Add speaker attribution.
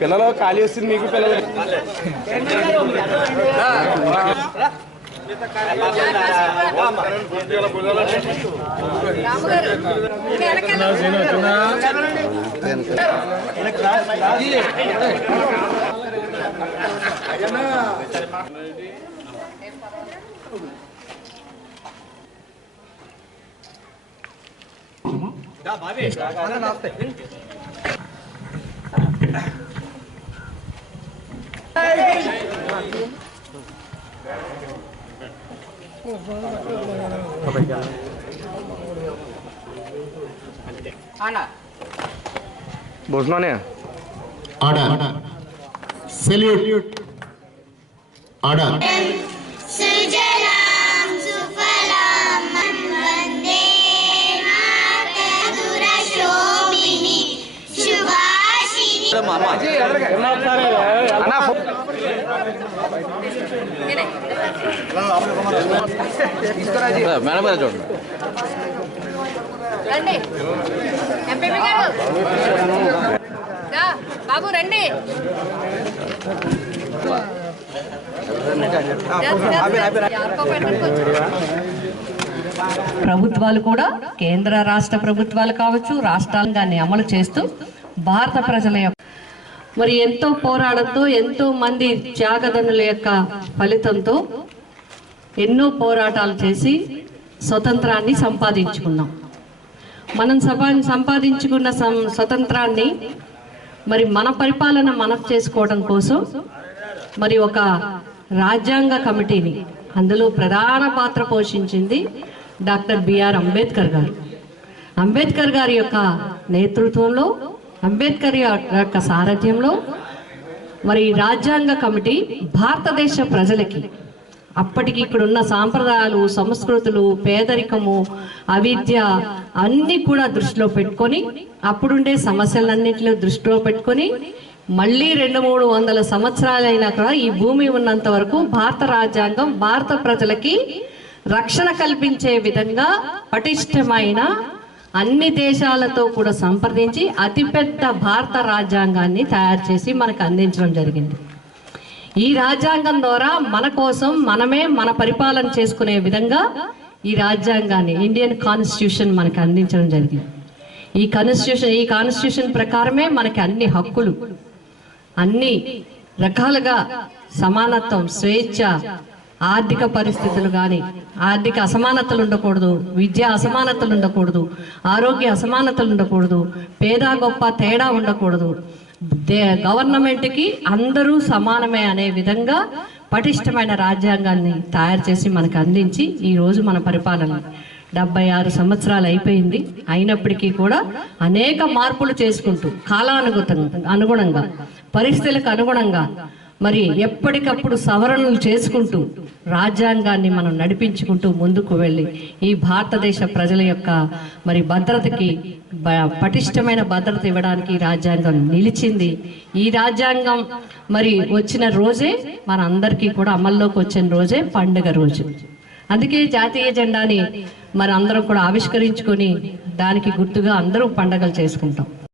Speaker 1: పిల్లలు ఖాళీ వస్తుంది మీకు పిల్లలు.
Speaker 2: বসনা
Speaker 3: নে order salute order Sujala Subhashini
Speaker 1: అన్నా
Speaker 4: మేడం గారు చూడండి
Speaker 5: రండి ఎంపీపీ గారు బాబు రండి
Speaker 6: ప్రభుత్వాలు కూడా కేంద్ర రాష్ట్ర ప్రభుత్వాలు కావచ్చు రాష్ట్రాలు దాన్ని అమలు చేస్తూ భారత ప్రజల యొక్క మరి ఎంతో పోరాడంతో ఎంతో మంది త్యాగదనుల యొక్క ఫలితంతో ఎన్నో పోరాటాలు చేసి స్వతంత్రాన్ని సంపాదించుకున్నాం. మనం సపా సంపాదించుకున్న సం- స్వతంత్రాన్ని మరి మన పరిపాలన మనం చేసుకోవడం కోసం మరి ఒక రాజ్యాంగ కమిటీని అందులో ప్రధాన పాత్ర పోషించింది డాక్టర్ బిఆర్ అంబేద్కర్ గారు. అంబేద్కర్ గారి యొక్క నేతృత్వంలో అంబేద్కర్ యొక్క సారథ్యంలో మరి ఈ రాజ్యాంగ కమిటీ భారతదేశ ప్రజలకి అప్పటికి ఇక్కడ ఉన్న సాంప్రదాయాలు సంస్కృతులు పేదరికము అవిద్య అన్ని కూడా దృష్టిలో పెట్టుకొని అప్పుడుండే సమస్యలన్నింటిలో దృష్టిలో పెట్టుకొని మళ్ళీ రెండు మూడు వందల సంవత్సరాలైనా కూడా ఈ భూమి ఉన్నంత వరకు భారత రాజ్యాంగం భారత ప్రజలకి రక్షణ కల్పించే విధంగా పటిష్టమైన అన్ని దేశాలతో కూడా సంప్రదించి అతిపెద్ద భారత రాజ్యాంగాన్ని తయారు చేసి మనకు అందించడం జరిగింది. ఈ రాజ్యాంగం ద్వారా మన కోసం మనమే మన పరిపాలన చేసుకునే విధంగా ఈ రాజ్యాంగాన్ని ఇండియన్ కాన్స్టిట్యూషన్ మనకు అందించడం జరిగింది. ఈ కాన్స్టిట్యూషన్ ఈ కాన్స్టిట్యూషన్ ప్రకారమే మనకి అన్ని హక్కులు అన్ని రకాలుగా సమానత్వం స్వేచ్ఛ ఆర్థిక పరిస్థితులు కానీ ఆర్థిక అసమానతలు ఉండకూడదు విద్య అసమానతలు ఉండకూడదు ఆరోగ్య అసమానతలు ఉండకూడదు పేద గొప్ప తేడా ఉండకూడదు. దే గవర్నమెంట్కి అందరూ సమానమే అనే విధంగా పటిష్టమైన రాజ్యాంగాన్ని తయారు చేసి మనకు అందించి ఈరోజు మన పరిపాలన డెబ్బై ఆరు సంవత్సరాలు అయిపోయింది. అయినప్పటికీ కూడా అనేక మార్పులు చేసుకుంటూ కాలానుగుతంగా అనుగుణంగా పరిస్థితులకు అనుగుణంగా మరి ఎప్పటికప్పుడు సవరణలు చేసుకుంటూ రాజ్యాంగాన్ని మనం నడిపించుకుంటూ ముందుకు వెళ్ళి ఈ భారతదేశ ప్రజల యొక్క మరి భద్రతకి పటిష్టమైన భద్రత ఇవ్వడానికి ఈ రాజ్యాంగం నిలిచింది. ఈ రాజ్యాంగం మరి వచ్చిన రోజే మన అందరికీ కూడా అమల్లోకి వచ్చిన రోజే పండుగ రోజు. అందుకే జాతీయ జెండాని మరి అందరం కూడా ఆవిష్కరించుకొని దానికి గుర్తుగా అందరూ పండగలు చేసుకుంటాం.